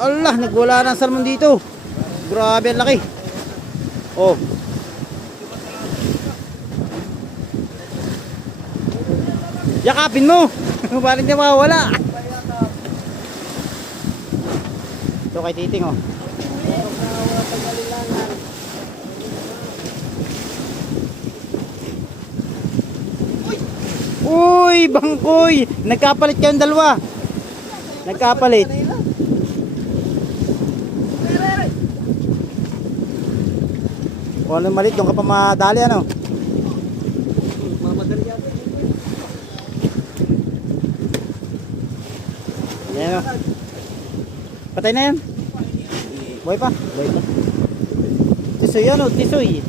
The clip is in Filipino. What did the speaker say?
Allah, nagwala ng salmon dito. Grabe, ang laki. Oh. Yakapin mo. Parang hindi mawawala. Ito kay Titing, oh. Uy, bangkoy. Nagkapalit kayong dalawa. Nagkapalit. O ano malit, doon ka pa madali, ano? Mamadali yata. Ayan, o. Patay na yan. Buhay pa. Buhay pa. Tisoy, ano? Tisoy.